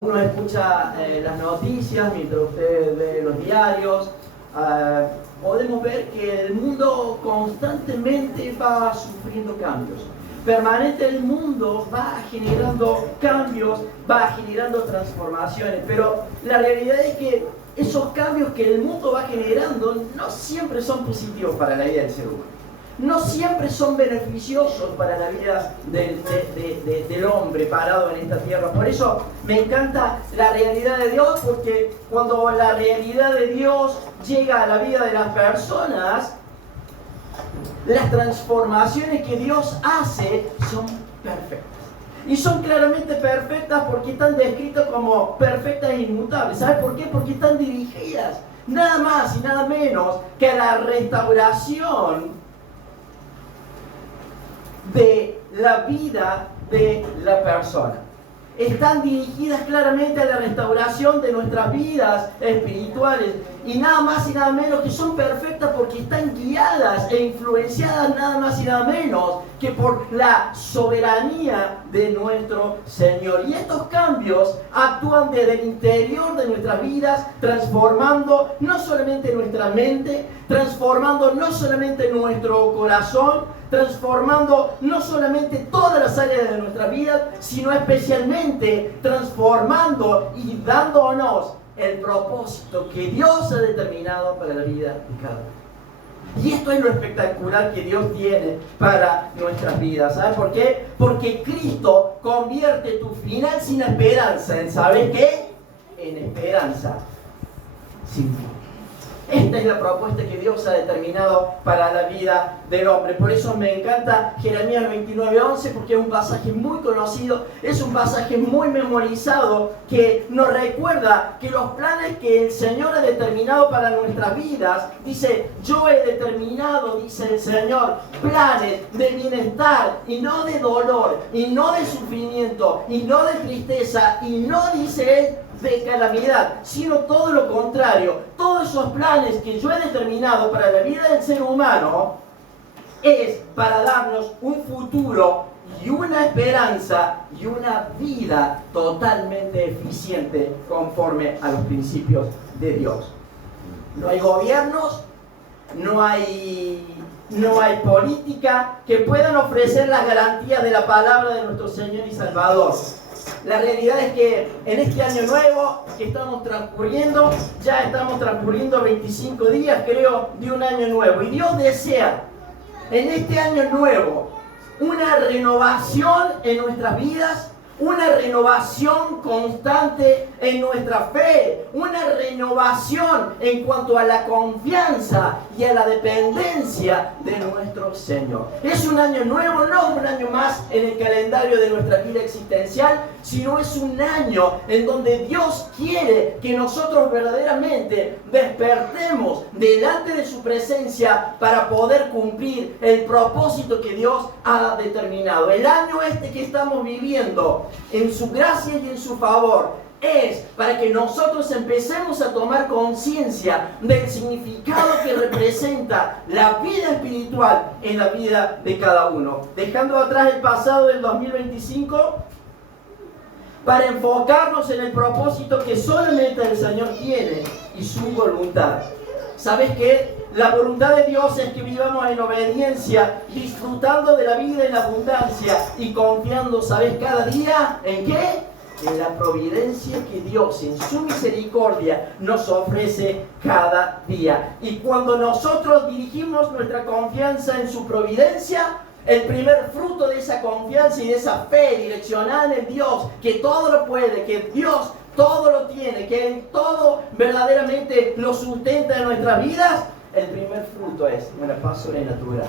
Uno escucha las noticias mientras usted ve los diarios, podemos ver que el mundo constantemente va sufriendo cambios. Permanente el mundo va generando cambios, va generando transformaciones, pero la realidad es que esos cambios que el mundo va generando no siempre son positivos para la vida del ser humano. No siempre son beneficiosos para la vida del hombre parado en esta tierra. Por eso me encanta la realidad de Dios, porque cuando la realidad de Dios llega a la vida de las personas, las transformaciones que Dios hace son perfectas. Y son claramente perfectas porque están descritas como perfectas e inmutables. ¿Sabes por qué? Porque están dirigidas nada más y nada menos que a la restauración de la vida de la persona. Están dirigidas claramente a la restauración de nuestras vidas espirituales, y nada más y nada menos que son perfectas porque están guiadas e influenciadas nada más y nada menos que por la soberanía de nuestro Señor. Y estos cambios actúan desde el interior de nuestras vidas, transformando no solamente nuestra mente, transformando no solamente nuestro corazón, transformando no solamente todas las áreas de nuestra vida, sino especialmente transformando y dándonos el propósito que Dios ha determinado para la vida de cada uno. Y esto es lo espectacular que Dios tiene para nuestras vidas. ¿Sabes por qué? Porque Cristo convierte tu final sin esperanza en, ¿sabes qué? En esperanza sin fin. Esta es la propuesta que Dios ha determinado para la vida del hombre. Por eso me encanta Jeremías 29:11, porque es un pasaje muy conocido, es un pasaje muy memorizado, que nos recuerda que los planes que el Señor ha determinado para nuestras vidas, dice: yo he determinado, dice el Señor, planes de bienestar y no de dolor, y no de sufrimiento, y no de tristeza, y no, dice Él, de calamidad, sino todo lo contrario. Todos esos planes que yo he determinado para la vida del ser humano es para darnos un futuro y una esperanza y una vida totalmente eficiente conforme a los principios de Dios. No hay gobiernos, no hay política que puedan ofrecer las garantías de la palabra de nuestro Señor y Salvador. La realidad es que en este año nuevo que estamos transcurriendo, ya estamos transcurriendo 25 días, creo, de un año nuevo. Y Dios desea en este año nuevo una renovación en nuestras vidas, una renovación constante en nuestra fe, una renovación en cuanto a la confianza y a la dependencia de nuestro Señor. Es un año nuevo, no un año más en el calendario de nuestra vida existencial, sino es un año en donde Dios quiere que nosotros verdaderamente despertemos delante de su presencia para poder cumplir el propósito que Dios ha determinado. El año que estamos viviendo, en su gracia y en su favor, es para que nosotros empecemos a tomar conciencia del significado que representa la vida espiritual en la vida de cada uno. Dejando atrás el pasado del 2025 para enfocarnos en el propósito que solamente el Señor tiene y su voluntad. ¿Sabes qué? La voluntad de Dios es que vivamos en obediencia, disfrutando de la vida en abundancia y confiando, ¿sabes? Cada día, ¿en qué? En la providencia que Dios en su misericordia nos ofrece cada día. Y cuando nosotros dirigimos nuestra confianza en su providencia, el primer fruto de esa confianza y de esa fe direccionada en Dios, que todo lo puede, que Dios todo lo tiene, que en todo verdaderamente lo sustenta en nuestras vidas, el primer fruto es una paz sobrenatural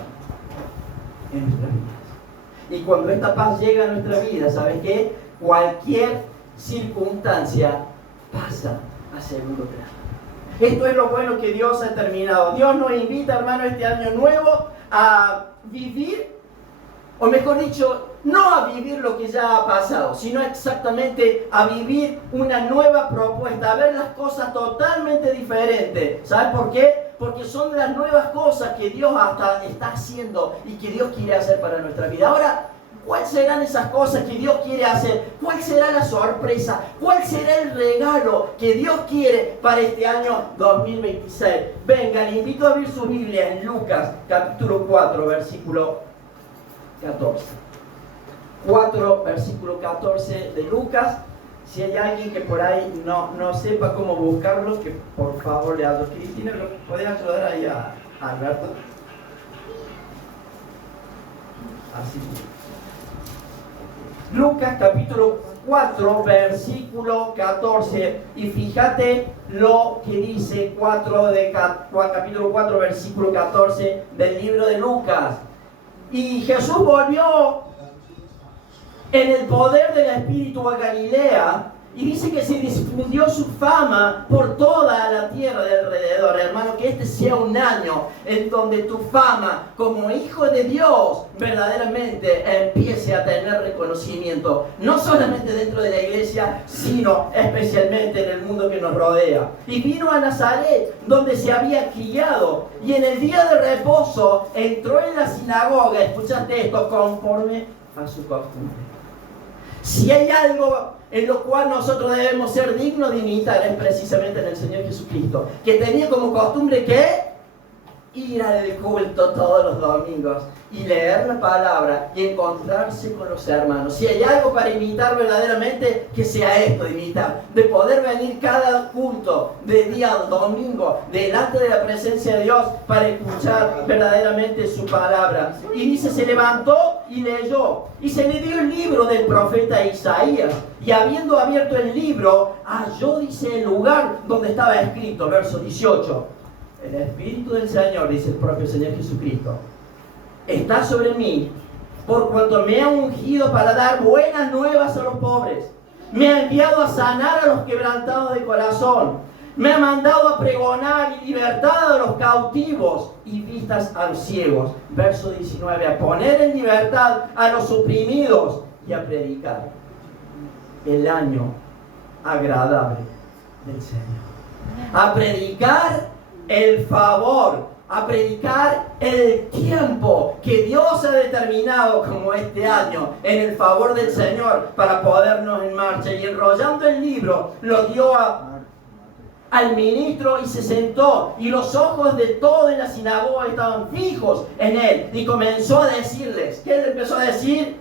en nuestras vidas. Y cuando esta paz llega a nuestra vida, ¿sabes qué? Cualquier circunstancia pasa a segundo plano. Esto es lo bueno que Dios ha terminado. Dios nos invita, hermano, este año nuevo a vivir, o mejor dicho, no a vivir lo que ya ha pasado, sino exactamente a vivir una nueva propuesta, a ver las cosas totalmente diferentes. ¿Sabes por qué? Porque son las nuevas cosas que Dios está haciendo y que Dios quiere hacer para nuestra vida. Ahora, ¿Cuáles serán esas cosas que Dios quiere hacer? ¿Cuál será la sorpresa? ¿Cuál será el regalo que Dios quiere para este año 2026? Venga, le invito a abrir su Biblia en Lucas, capítulo 4, versículo 14. 4, versículo 14 de Lucas. Si hay alguien que por ahí no sepa cómo buscarlo, que por favor le hago. Cristina, ¿podés ayudar ahí a Alberto? Así. Lucas capítulo 4, versículo 14. Y fíjate lo que dice capítulo 4, versículo 14 del libro de Lucas. Y Jesús volvió en el poder del Espíritu a Galilea, y dice que se difundió su fama por toda la tierra de alrededor. Hermano, que este sea un año en donde tu fama como hijo de Dios verdaderamente empiece a tener reconocimiento, no solamente dentro de la iglesia, sino especialmente en el mundo que nos rodea. Y vino a Nazaret, donde se había criado, y en el día de reposo entró en la sinagoga, escuchaste esto, conforme a su costumbre. Si hay algo en lo cual nosotros debemos ser dignos de imitar, es precisamente en el Señor Jesucristo, que tenía como costumbre que ir al culto todos los domingos y leer la palabra y encontrarse con los hermanos. Si hay algo para imitar verdaderamente, que sea esto de imitar, de poder venir cada culto de día a domingo delante de la presencia de Dios para escuchar verdaderamente su palabra. Y dice, se levantó y leyó, y se le dio el libro del profeta Isaías, y habiendo abierto el libro, halló, dice, el lugar donde estaba escrito, verso 18. El Espíritu del Señor, dice el propio Señor Jesucristo, está sobre mí, por cuanto me ha ungido para dar buenas nuevas a los pobres. Me ha enviado a sanar a los quebrantados de corazón. Me ha mandado a pregonar libertad a los cautivos y vistas a los ciegos. Verso 19, a poner en libertad a los oprimidos y a predicar el año agradable del Señor. A predicar el favor, a predicar el tiempo que Dios ha determinado como este año en el favor del Señor para podernos en marcha. Y enrollando el libro lo dio al ministro y se sentó, y los ojos de todos en la sinagoga estaban fijos en él, y comenzó a decirles, ¿qué le empezó a decir?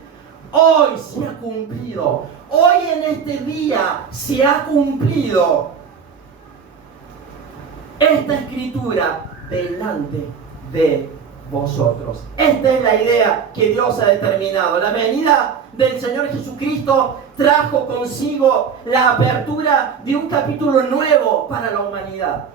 Hoy se ha cumplido, hoy en este día se ha cumplido esta escritura delante de vosotros. Esta es la idea que Dios ha determinado. La venida del Señor Jesucristo trajo consigo la apertura de un capítulo nuevo para la humanidad.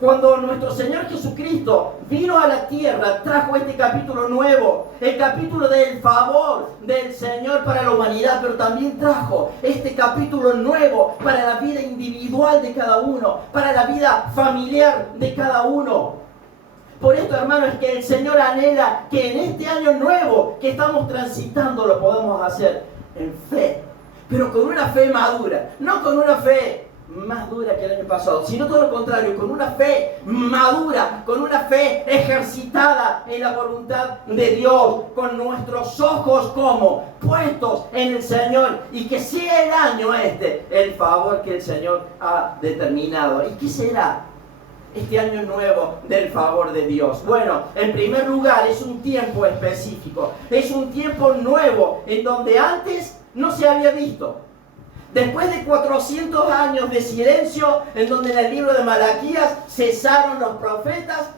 Cuando nuestro Señor Jesucristo vino a la tierra, trajo este capítulo nuevo, el capítulo del favor del Señor para la humanidad, pero también trajo este capítulo nuevo para la vida individual de cada uno, para la vida familiar de cada uno. Por esto, hermano, es que el Señor anhela que en este año nuevo que estamos transitando lo podamos hacer en fe, pero con una fe madura, no con una fe más dura que el año pasado, sino todo lo contrario, con una fe madura, con una fe ejercitada en la voluntad de Dios, con nuestros ojos como puestos en el Señor, y que sea el año el favor que el Señor ha determinado. ¿Y qué será este año nuevo del favor de Dios? Bueno, en primer lugar, es un tiempo específico, es un tiempo nuevo en donde antes no se había visto. Después de 400 años de silencio, en donde en el libro de Malaquías cesaron los profetas,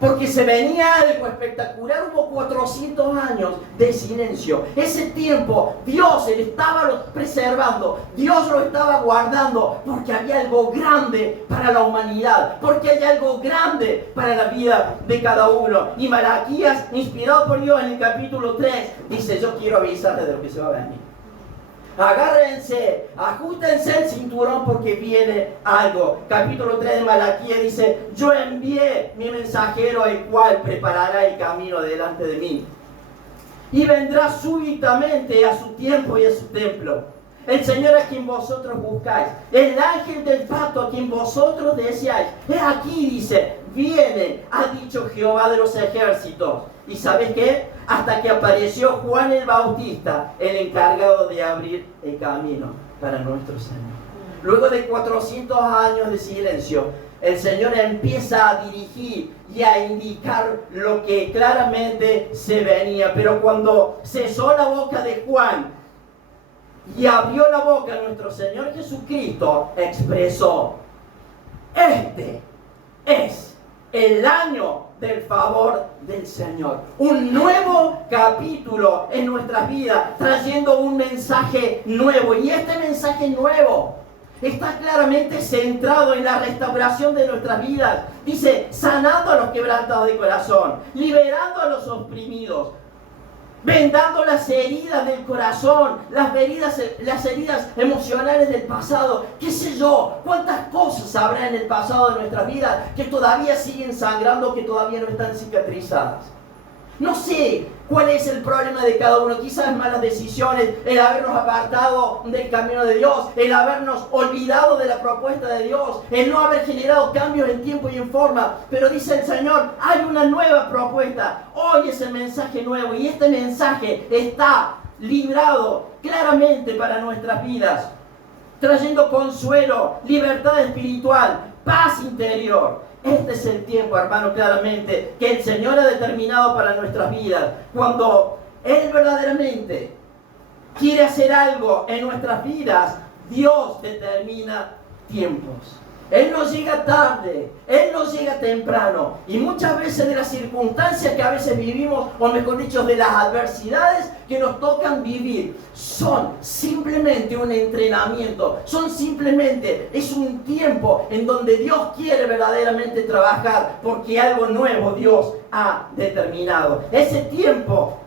porque se venía algo espectacular, hubo 400 años de silencio. Ese tiempo Dios le estaba preservando, Dios lo estaba guardando, porque había algo grande para la humanidad, porque hay algo grande para la vida de cada uno. Y Malaquías, inspirado por Dios en el capítulo 3, dice, yo quiero avisarles de lo que se va a venir. Agárrense, ajustense el cinturón porque viene algo. Capítulo 3 de Malaquías dice, yo envié mi mensajero, el cual preparará el camino delante de mí. Y vendrá súbitamente a su tiempo y a su templo. El Señor a quien vosotros buscáis, el ángel del pacto a quien vosotros deseáis. Es aquí, dice, viene, ha dicho Jehová de los ejércitos. ¿Y sabes qué? Hasta que apareció Juan el Bautista, el encargado de abrir el camino para nuestro Señor. Luego de 400 años de silencio, el Señor empieza a dirigir y a indicar lo que claramente se venía. Pero cuando cesó la boca de Juan y abrió la boca nuestro Señor Jesucristo, expresó: este es el año del favor del Señor. Un nuevo capítulo en nuestras vidas, trayendo un mensaje nuevo. Y este mensaje nuevo está claramente centrado en la restauración de nuestras vidas. Dice, sanando a los quebrantados de corazón, liberando a los oprimidos, vendando las heridas del corazón, las heridas emocionales del pasado. ¿Qué sé yo? ¿Cuántas cosas habrá en el pasado de nuestras vidas que todavía siguen sangrando, que todavía no están cicatrizadas? No sé cuál es el problema de cada uno. Quizás malas decisiones, el habernos apartado del camino de Dios, el habernos olvidado de la propuesta de Dios, el no haber generado cambios en tiempo y en forma. Pero dice el Señor, hay una nueva propuesta. Hoy es el mensaje nuevo y este mensaje está librado claramente para nuestras vidas, trayendo consuelo, libertad espiritual, paz interior. Este es el tiempo, hermano, claramente, que el Señor ha determinado para nuestras vidas. Cuando Él verdaderamente quiere hacer algo en nuestras vidas, Dios determina tiempos. Él no llega tarde, Él no llega temprano. Y muchas veces de las circunstancias que a veces vivimos, o mejor dicho, de las adversidades que nos tocan vivir, son simplemente un entrenamiento, es un tiempo en donde Dios quiere verdaderamente trabajar, porque algo nuevo Dios ha determinado. Ese tiempo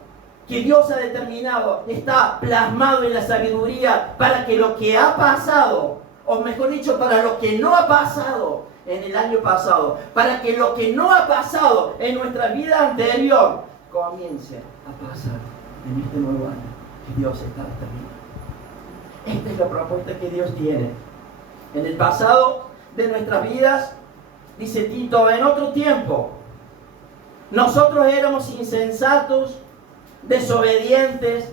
que Dios ha determinado está plasmado en la sabiduría para que lo que ha pasado, o mejor dicho, para lo que no ha pasado en el año pasado, para que lo que no ha pasado en nuestra vida anterior comience a pasar en este nuevo año que Dios está determinando. Esta es la propuesta que Dios tiene. En el pasado de nuestras vidas, dice Tito, en otro tiempo, nosotros éramos insensatos, desobedientes,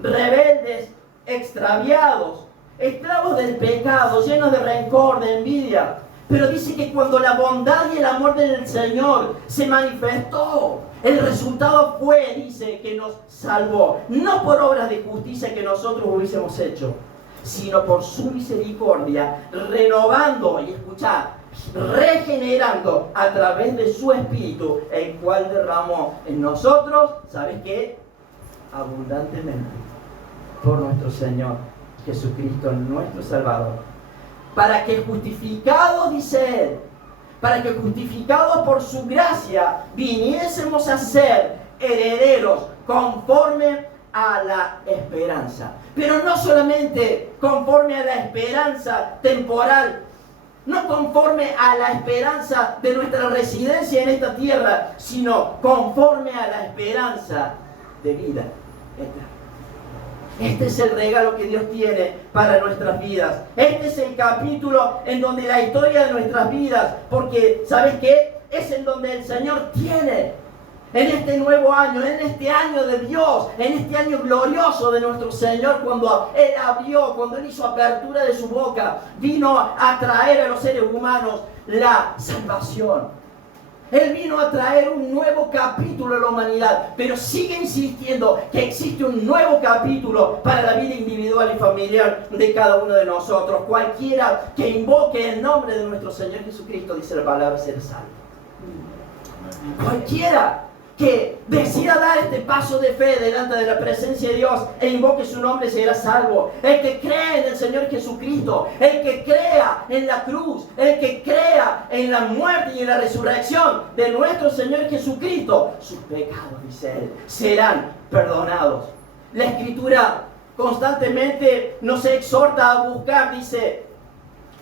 rebeldes, extraviados, esclavos del pecado, llenos de rencor, de envidia. Pero dice que cuando la bondad y el amor del Señor se manifestó, el resultado fue, dice, que nos salvó. No por obras de justicia que nosotros hubiésemos hecho, sino por su misericordia, renovando, y escuchad, regenerando a través de su Espíritu, el cual derramó en nosotros, ¿sabes qué? Abundantemente, por nuestro Señor Jesucristo, nuestro Salvador, para que justificados, dice Él, para que justificados por su gracia viniésemos a ser herederos conforme a la esperanza. Pero no solamente conforme a la esperanza temporal, no conforme a la esperanza de nuestra residencia en esta tierra, sino conforme a la esperanza de vida eterna. Este es el regalo que Dios tiene para nuestras vidas. Este es el capítulo en donde la historia de nuestras vidas, porque ¿sabes qué? Es en donde el Señor tiene, en este nuevo año, en este año de Dios, en este año glorioso de nuestro Señor, cuando Él abrió, cuando Él hizo apertura de su boca, vino a traer a los seres humanos la salvación. Él vino a traer un nuevo capítulo a la humanidad, pero sigue insistiendo que existe un nuevo capítulo para la vida individual y familiar de cada uno de nosotros. Cualquiera que invoque el nombre de nuestro Señor Jesucristo, dice la palabra, será salvo. Cualquiera que decida dar este paso de fe delante de la presencia de Dios e invoque su nombre será salvo. El que cree en el Señor Jesucristo, el que crea en la cruz, el que crea en la muerte y en la resurrección de nuestro Señor Jesucristo, sus pecados, dice Él, serán perdonados. La Escritura constantemente nos exhorta a buscar, dice,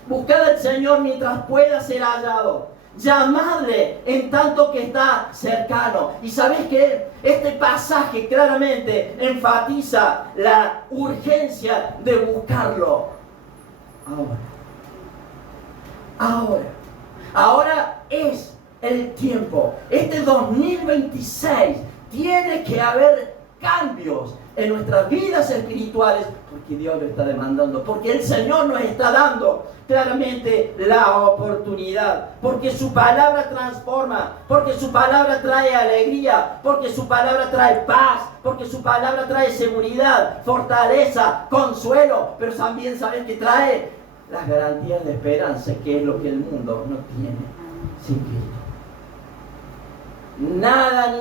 buscad al Señor mientras pueda ser hallado. llamadle en tanto que está cercano. Y sabes que este pasaje claramente enfatiza la urgencia de buscarlo ahora es el tiempo. Este 2026 tiene que haber cambios en nuestras vidas espirituales, porque Dios lo está demandando, porque el Señor nos está dando claramente la oportunidad, porque su palabra transforma, porque su palabra trae alegría, porque su palabra trae paz, porque su palabra trae seguridad, fortaleza, consuelo, pero también sabes que trae las garantías de esperanza, que es lo que el mundo no tiene sin Cristo. Nada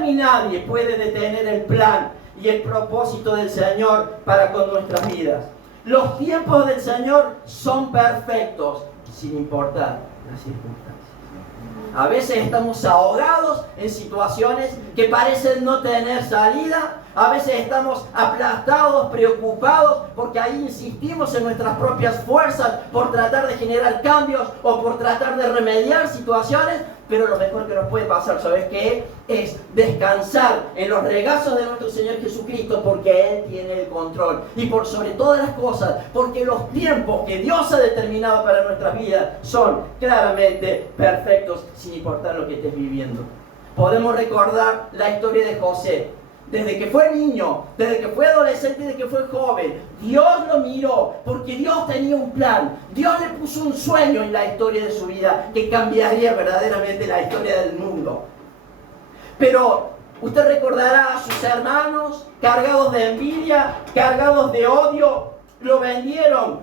ni nadie puede detener el plan y el propósito del Señor para con nuestras vidas. Los tiempos del Señor son perfectos, sin importar las circunstancias. A veces estamos ahogados en situaciones que parecen no tener salida. A veces estamos aplastados, preocupados, porque ahí insistimos en nuestras propias fuerzas por tratar de generar cambios o por tratar de remediar situaciones. Pero lo mejor que nos puede pasar, ¿sabes qué? Es descansar en los regazos de nuestro Señor Jesucristo, porque Él tiene el control. Y por sobre todas las cosas, porque los tiempos que Dios ha determinado para nuestras vidas son claramente perfectos, sin importar lo que estés viviendo. Podemos recordar la historia de José. Desde que fue niño, desde que fue adolescente, desde que fue joven, Dios lo miró, porque Dios tenía un plan. Dios le puso un sueño en la historia de su vida que cambiaría verdaderamente la historia del mundo. Pero usted recordará a sus hermanos cargados de envidia, cargados de odio, lo vendieron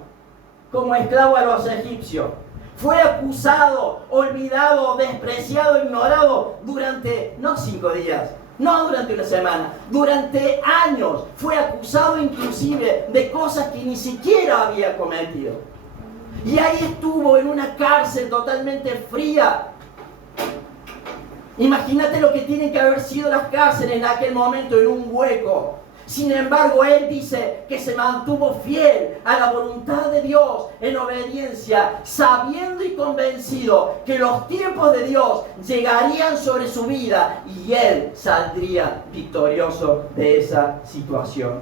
como esclavo a los egipcios. Fue acusado, olvidado, despreciado, ignorado durante no 5 días. No durante una semana, durante años. Fue acusado inclusive de cosas que ni siquiera había cometido. Y ahí estuvo en una cárcel totalmente fría. Imagínate lo que tienen que haber sido las cárceles en aquel momento, en un hueco. Sin embargo, él dice que se mantuvo fiel a la voluntad de Dios en obediencia, sabiendo y convencido que los tiempos de Dios llegarían sobre su vida y él saldría victorioso de esa situación.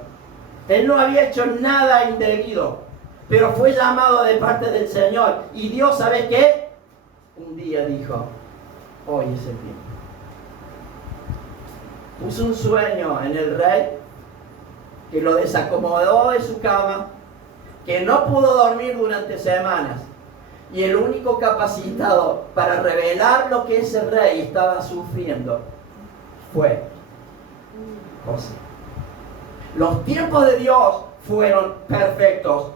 Él no había hecho nada indebido, pero fue llamado de parte del Señor. Y Dios, ¿sabe qué? Un día dijo, hoy es el tiempo. Puso un sueño en el rey, que lo desacomodó de su cama, que no pudo dormir durante semanas. Y el único capacitado para revelar lo que ese rey estaba sufriendo fue José. Los tiempos de Dios fueron perfectos.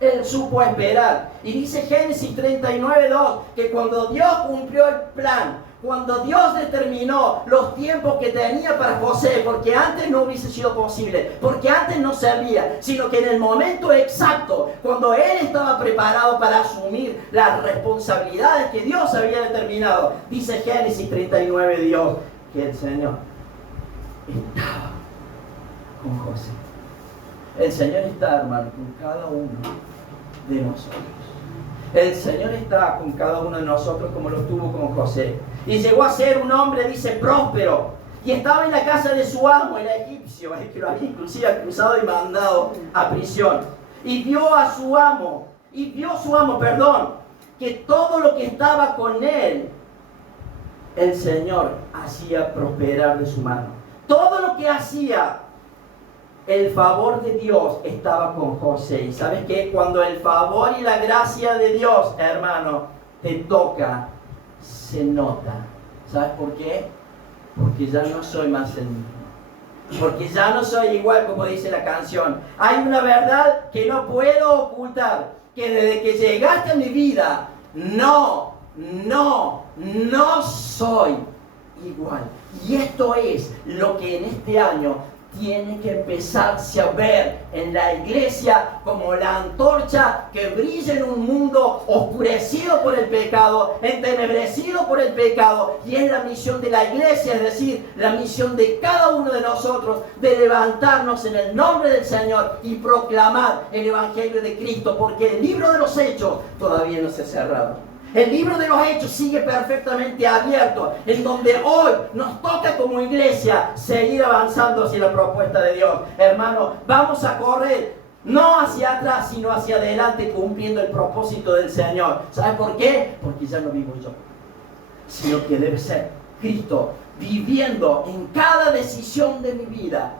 Él supo esperar. Y dice Génesis 39:2 que cuando Dios cumplió el plan, cuando Dios determinó los tiempos que tenía para José, porque antes no hubiese sido posible, porque antes no servía, sino que en el momento exacto, cuando él estaba preparado para asumir las responsabilidades que Dios había determinado, dice Génesis 39, Dios, que el Señor estaba con José. El Señor está, hermano, con cada uno de nosotros. El Señor está con cada uno de nosotros como lo tuvo con José. Y llegó a ser un hombre, dice, próspero. Y estaba en la casa de su amo, el egipcio, el que lo había inclusive acusado y mandado a prisión. Y vio su amo, que todo lo que estaba con él, el Señor hacía prosperar de su mano. Todo lo que hacía, el favor de Dios estaba con José. Y sabes que cuando el favor y la gracia de Dios, hermano, te toca, se nota. ¿Sabes por qué? Porque ya no soy más el mismo. Porque ya no soy igual, como dice la canción. Hay una verdad que no puedo ocultar, que desde que llegaste a mi vida, no soy igual. Y esto es lo que en este año tiene que empezarse a ver en la iglesia como la antorcha que brilla en un mundo oscurecido por el pecado, entenebrecido por el pecado. Y es la misión de la iglesia, es decir, la misión de cada uno de nosotros, de levantarnos en el nombre del Señor y proclamar el Evangelio de Cristo, porque el libro de los Hechos todavía no se ha cerrado. El libro de los Hechos sigue perfectamente abierto, en donde hoy nos toca como iglesia seguir avanzando hacia la propuesta de Dios. Hermano, vamos a correr no hacia atrás, sino hacia adelante, cumpliendo el propósito del Señor. ¿Sabe por qué? Porque ya no vivo yo, sino que debe ser Cristo viviendo en cada decisión de mi vida.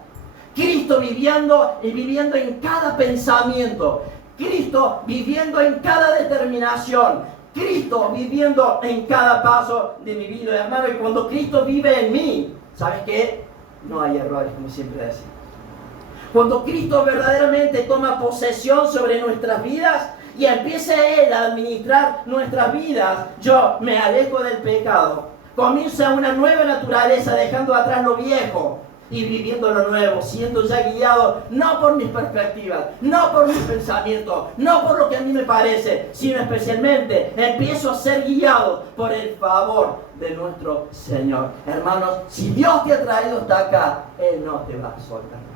Cristo viviendo en cada pensamiento. Cristo viviendo en cada determinación. Cristo viviendo en cada paso de mi vida, hermano. Y cuando Cristo vive en mí, ¿sabes qué? No hay errores, como siempre decimos. Cuando Cristo verdaderamente toma posesión sobre nuestras vidas y empieza Él a administrar nuestras vidas, yo me alejo del pecado. Comienza una nueva naturaleza, dejando atrás lo viejo y viviendo lo nuevo, siendo ya guiado no por mis perspectivas, no por mis pensamientos, no por lo que a mí me parece, sino especialmente empiezo a ser guiado por el favor de nuestro Señor. Hermanos, si Dios te ha traído hasta acá, Él no te va a soltar.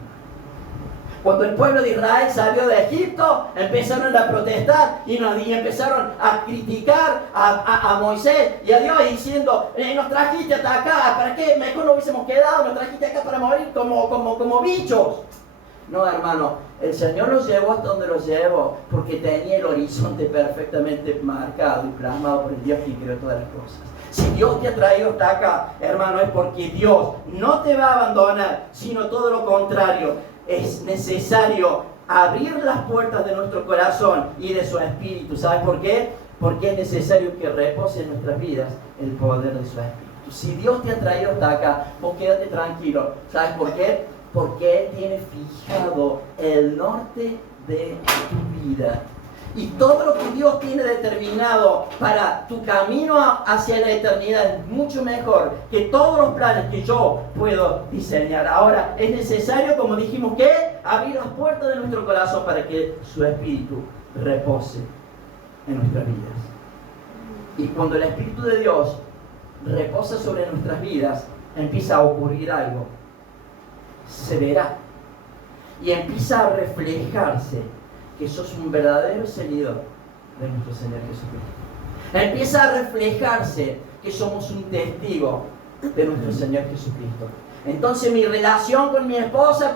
Cuando el pueblo de Israel salió de Egipto, empezaron a protestar y empezaron a criticar a Moisés y a Dios diciendo: nos trajiste hasta acá, ¿para qué? Mejor no hubiésemos quedado, nos trajiste acá para morir como bichos. No, hermano, el Señor los llevó hasta donde los llevó porque tenía el horizonte perfectamente marcado y plasmado por el Dios que creó todas las cosas. Si Dios te ha traído hasta acá, hermano, es porque Dios no te va a abandonar, sino todo lo contrario. Es necesario abrir las puertas de nuestro corazón y de su espíritu. ¿Sabes por qué? Porque es necesario que repose en nuestras vidas el poder de su espíritu. Si Dios te ha traído hasta acá, vos quédate tranquilo. ¿Sabes por qué? Porque Él tiene fijado el norte de tu vida. Y todo lo que Dios tiene determinado para tu camino hacia la eternidad es mucho mejor que todos los planes que yo puedo diseñar. Ahora, es necesario, como dijimos, que abrir las puertas de nuestro corazón para que su Espíritu repose en nuestras vidas. Y cuando el Espíritu de Dios reposa sobre nuestras vidas, empieza a ocurrir algo. Se verá. Y empieza a reflejarse que sos un verdadero seguidor de nuestro Señor Jesucristo. Empieza a reflejarse que somos un testigo de nuestro Señor Jesucristo. Entonces mi relación con mi esposa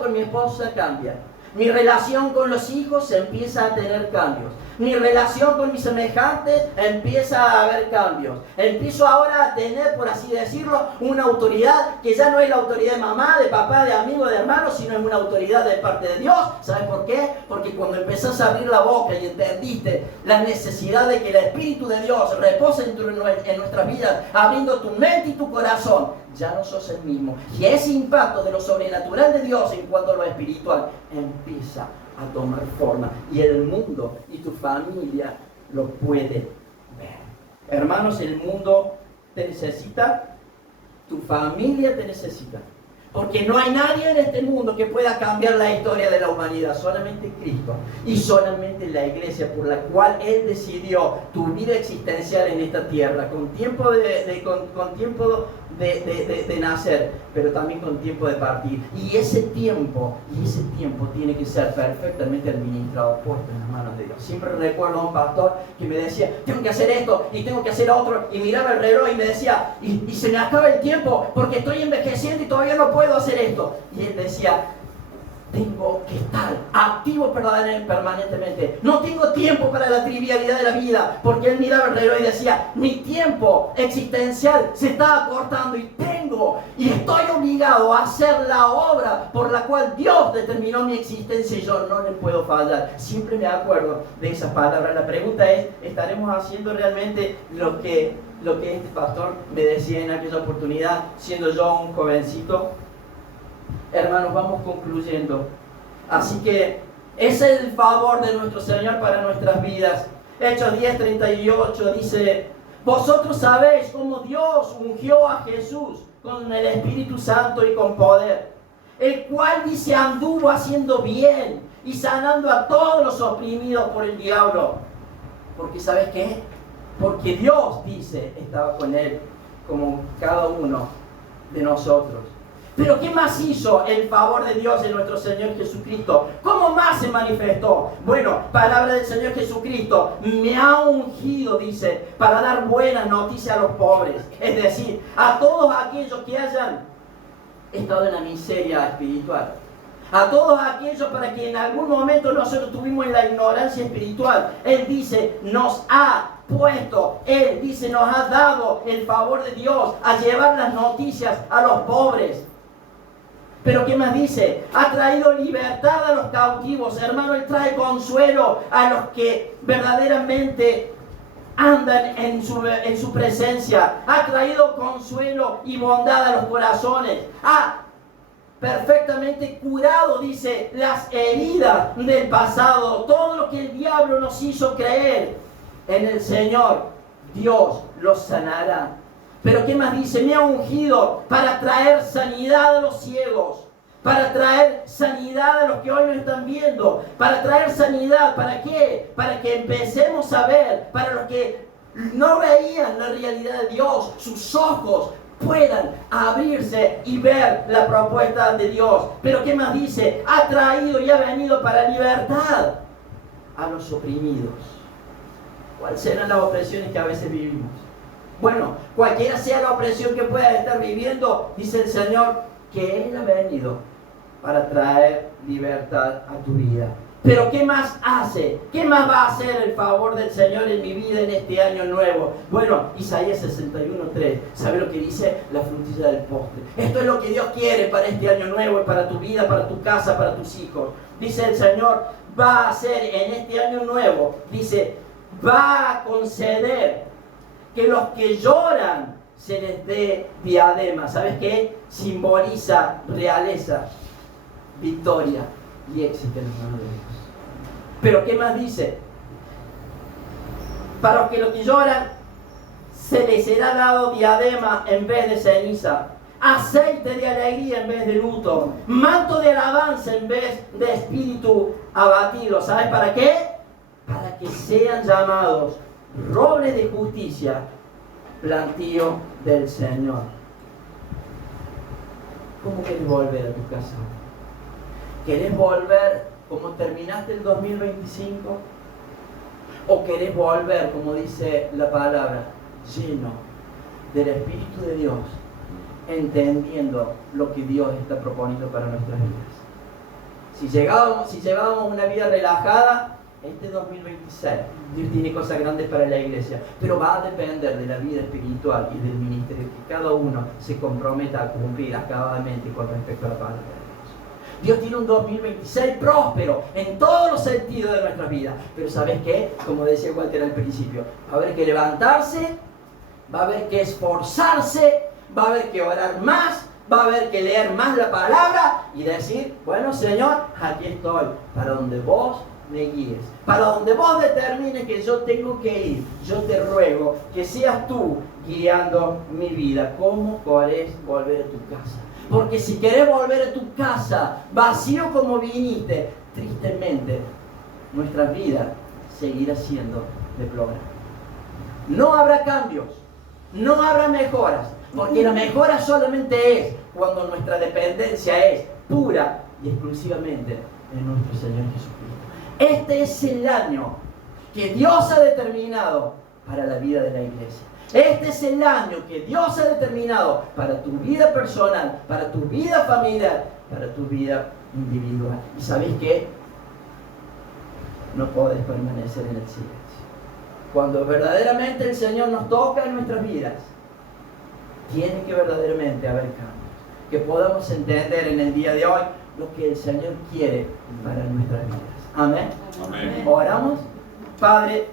cambia. Mi relación con los hijos empieza a tener cambios. Mi relación con mis semejantes empieza a haber cambios. Empiezo ahora a tener, por así decirlo, una autoridad que ya no es la autoridad de mamá, de papá, de amigo, de hermano, sino es una autoridad de parte de Dios. ¿Sabes por qué? Porque cuando empezás a abrir la boca y entendiste la necesidad de que el Espíritu de Dios repose en nuestras vidas, abriendo tu mente y tu corazón, ya no sos el mismo. Y ese impacto de lo sobrenatural de Dios en cuanto a lo espiritual empieza a tomar forma y el mundo y tu familia lo puede ver. Hermanos, el mundo te necesita, tu familia te necesita, porque no hay nadie en este mundo que pueda cambiar la historia de la humanidad, solamente Cristo y solamente la iglesia por la cual Él decidió tu vida existencial en esta tierra, con tiempo de nacer, pero también con tiempo de partir. Y ese tiempo tiene que ser perfectamente administrado, puesto en las manos de Dios. Siempre recuerdo a un pastor que me decía: tengo que hacer esto y tengo que hacer otro, y miraba el reloj y me decía: y se me acaba el tiempo porque estoy envejeciendo y todavía no puedo hacer esto. Y él decía: tengo que estar activo permanentemente. No tengo tiempo para la trivialidad de la vida, porque él miraba el reloj y decía: mi tiempo existencial se está acortando y estoy obligado a hacer la obra por la cual Dios determinó mi existencia y yo no le puedo fallar. Siempre me acuerdo de esas palabras. La pregunta es: ¿estaremos haciendo realmente lo que este pastor me decía en aquella oportunidad, siendo yo un jovencito? Hermanos, vamos concluyendo. Así que ese es el favor de nuestro Señor para nuestras vidas. Hechos 10:38 dice: vosotros sabéis cómo Dios ungió a Jesús con el Espíritu Santo y con poder, el cual, dice, anduvo haciendo bien y sanando a todos los oprimidos por el diablo. Porque ¿sabes qué? Porque Dios, dice, estaba con él, como cada uno de nosotros. Pero ¿qué más hizo el favor de Dios en nuestro Señor Jesucristo? ¿Cómo más se manifestó? Bueno, palabra del Señor Jesucristo, me ha ungido, dice, para dar buenas noticias a los pobres. Es decir, a todos aquellos que hayan estado en la miseria espiritual. A todos aquellos para que en algún momento nosotros tuvimos en la ignorancia espiritual. Él dice, nos ha puesto, Él dice, nos ha dado el favor de Dios a llevar las noticias a los pobres. Pero ¿qué más dice? Ha traído libertad a los cautivos. Hermano, Él trae consuelo a los que verdaderamente andan en su presencia. Ha traído consuelo y bondad a los corazones. Ha perfectamente curado, dice, las heridas del pasado. Todo lo que el diablo nos hizo creer en el Señor, Dios los sanará. Pero ¿qué más dice? Me ha ungido para traer sanidad a los ciegos, para traer sanidad a los que hoy no están viendo, para traer sanidad, ¿para qué? Para que empecemos a ver, para los que no veían la realidad de Dios, sus ojos puedan abrirse y ver la propuesta de Dios. Pero ¿qué más dice? Ha traído y ha venido para libertad a los oprimidos. ¿Cuáles serán las opresiones que a veces vivimos? Bueno, cualquiera sea la opresión que puedas estar viviendo, dice el Señor, que Él ha venido para traer libertad a tu vida. Pero ¿qué más hace? ¿Qué más va a hacer el favor del Señor en mi vida en este año nuevo? Bueno, Isaías 61:3, ¿sabe lo que dice? La frutilla del postre. Esto es lo que Dios quiere para este año nuevo, para tu vida, para tu casa, para tus hijos. Dice el Señor, va a hacer en este año nuevo, dice, va a conceder que los que lloran se les dé diadema. ¿Sabes qué? Simboliza realeza, victoria y éxito en las manos de Dios. Pero ¿qué más dice? Para los que lloran se les será dado diadema en vez de ceniza, aceite de alegría en vez de luto, manto de alabanza en vez de espíritu abatido. ¿Sabes para qué? Para que sean llamados robles de justicia, plantío del Señor. ¿Cómo querés volver a tu casa? ¿Querés volver como terminaste el 2025? ¿O querés volver, como dice la palabra, lleno del Espíritu de Dios, entendiendo lo que Dios está proponiendo para nuestras vidas? Si llevábamos una vida relajada, este 2026 Dios tiene cosas grandes para la iglesia, pero va a depender de la vida espiritual y del ministerio que cada uno se comprometa a cumplir acabadamente con respecto a la palabra de Dios. Dios tiene un 2026 próspero en todos los sentidos de nuestras vidas, pero ¿sabes qué? Como decía Walter al principio, va a haber que levantarse, va a haber que esforzarse, va a haber que orar más, va a haber que leer más la palabra y decir, bueno Señor, aquí estoy, para donde vos me guíes, para donde vos determines que yo tengo que ir. Yo te ruego que seas tú guiando mi vida. ¿Cómo querés volver a tu casa? Porque si querés volver a tu casa vacío como viniste, tristemente nuestra vida seguirá siendo deplorable. No habrá cambios, no habrá mejoras, porque la mejora solamente es cuando nuestra dependencia es pura y exclusivamente en nuestro Señor Jesucristo. Este es el año que Dios ha determinado para la vida de la iglesia. Este es el año que Dios ha determinado para tu vida personal, para tu vida familiar, para tu vida individual. ¿Y sabéis qué? No podés permanecer en el silencio. Cuando verdaderamente el Señor nos toca en nuestras vidas, tiene que verdaderamente haber cambios. Que podamos entender en el día de hoy lo que el Señor quiere para nuestras vidas. Amén. Amén. Oramos. Padre,